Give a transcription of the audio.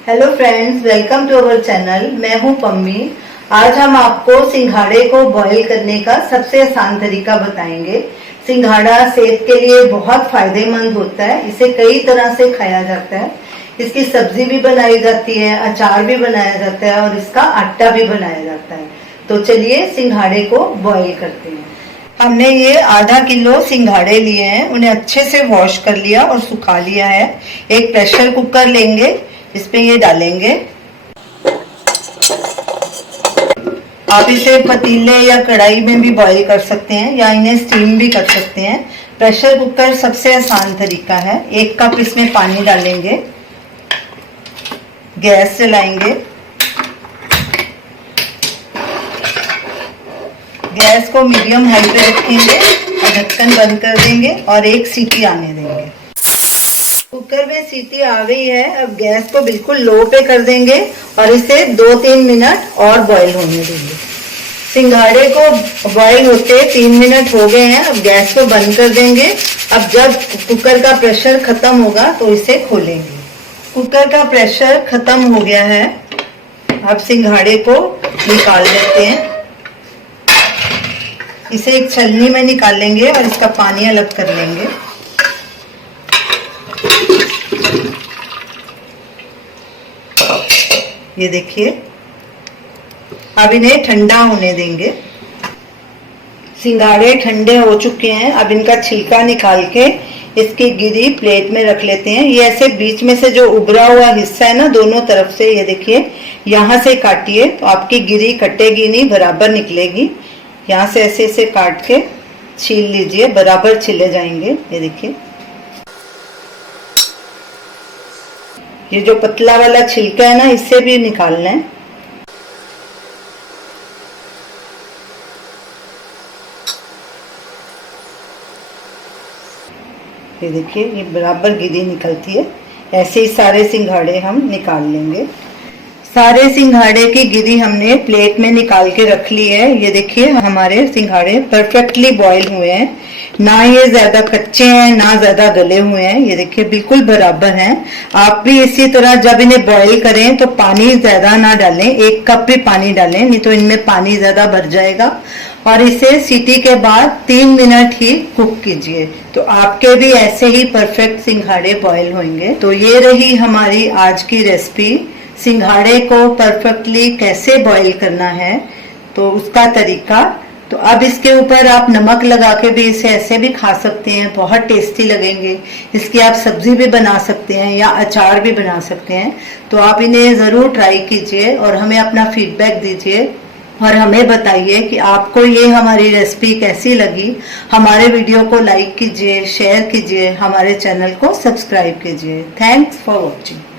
Hello friends, welcome to our channel. मैं हूं पम्मी। आज हम आपको सिंघाड़े को बॉईल करने का सबसे आसान तरीका बताएंगे। सिंघाड़ा सेहत के लिए बहुत फायदेमंद होता है। इसे कई तरह से खाया जाता है। इसकी सब्जी भी बनाई जाती है, अचार भी बनाया जाता है और इसका आटा भी बनाया जाता है। तो चलिए सिंघाड़े को बॉईल करते हैं। हमने ये आधा किलो सिंघाड़े लिए हैं, उन्हें अच्छे से वॉश कर लिया और सुखा लिया है। एक प्रेशर कुकर लेंगे, इस पे ये डालेंगे। आप इसे पतीले या कढ़ाई में भी बॉईल कर सकते हैं या इन्हें स्टीम भी कर सकते हैं। प्रेशर कुकर सबसे आसान तरीका है। 1 कप इसमें पानी डालेंगे, गैस जलाएंगे, गैस को मीडियम हाई पे रखेंगे और ढक्कन बंद कर देंगे और एक सीटी आने देंगे। कुकर में सीटी आ गई है। अब गैस को बिल्कुल लो पे कर देंगे और इसे 2-3 मिनट और बॉईल होने देंगे। सिंघाड़े को बॉईल होते 3 मिनट हो गए हैं। अब गैस को बंद कर देंगे। अब जब कुकर का प्रेशर खत्म होगा तो इसे खोलेंगे। कुकर का प्रेशर खत्म हो गया है। अब सिंघाड़े को निकाल लेते हैं। इसे एक छलनी में निकाल लेंगे और इसका पानी अलग कर लेंगे। ये देखिए, अब इन्हें ठंडा होने देंगे। सिंघाड़े ठंडे हो चुके हैं। अब इनका छिलका निकाल के इसकी गिरी प्लेट में रख लेते हैं। ये ऐसे बीच में से जो उभरा हुआ हिस्सा है ना, दोनों तरफ से, ये देखिए, यहाँ से काटिए तो आपकी गिरी कटेगी नहीं, बराबर निकलेगी। यहाँ से ऐसे ऐसे काट के छील लीजिए, बराबर छिले जाएंगे। ये देखिए, ये जो पतला वाला छिलका है ना, इससे भी निकालना है। ये देखिए, ये बराबर गिरी निकलती है। ऐसे ही सारे सिंघाड़े हम निकाल लेंगे। सारे सिंघाड़े की गिरी हमने प्लेट में निकाल के रख ली है। ये देखिए, हमारे सिंघाड़े परफेक्टली बॉईल हुए हैं। ना ये ज्यादा कच्चे हैं ना ज्यादा गले हुए हैं। ये देखिए, बिल्कुल बराबर हैं। आप भी इसी तरह जब इन्हें बॉईल करें तो पानी ज्यादा ना डालें, 1 कप भी पानी डालें, नहीं तो इनमें पानी ज्यादा भर जाएगा। और इसे सीटी के बाद 3 मिनट ही कुक कीजिए, तो आपके भी ऐसे ही परफेक्ट सिंघाड़े बॉईल होंगे। तो ये रही हमारी आज की रेसिपी। सिंघाड़े को परफेक्टली कैसे बॉईल करना है तो उसका तरीका। तो अब इसके ऊपर आप नमक लगा के भी इसे ऐसे भी खा सकते हैं, बहुत टेस्टी लगेंगे। इसकी आप सब्जी भी बना सकते हैं या अचार भी बना सकते हैं। तो आप इन्हें ज़रूर ट्राई कीजिए और हमें अपना फीडबैक दीजिए और हमें बताइए कि आपको ये हमारी रेसिपी कैसी लगी। हमारे वीडियो को लाइक कीजिए, शेयर कीजिए, हमारे चैनल को सब्सक्राइब कीजिए। Thanks for watching.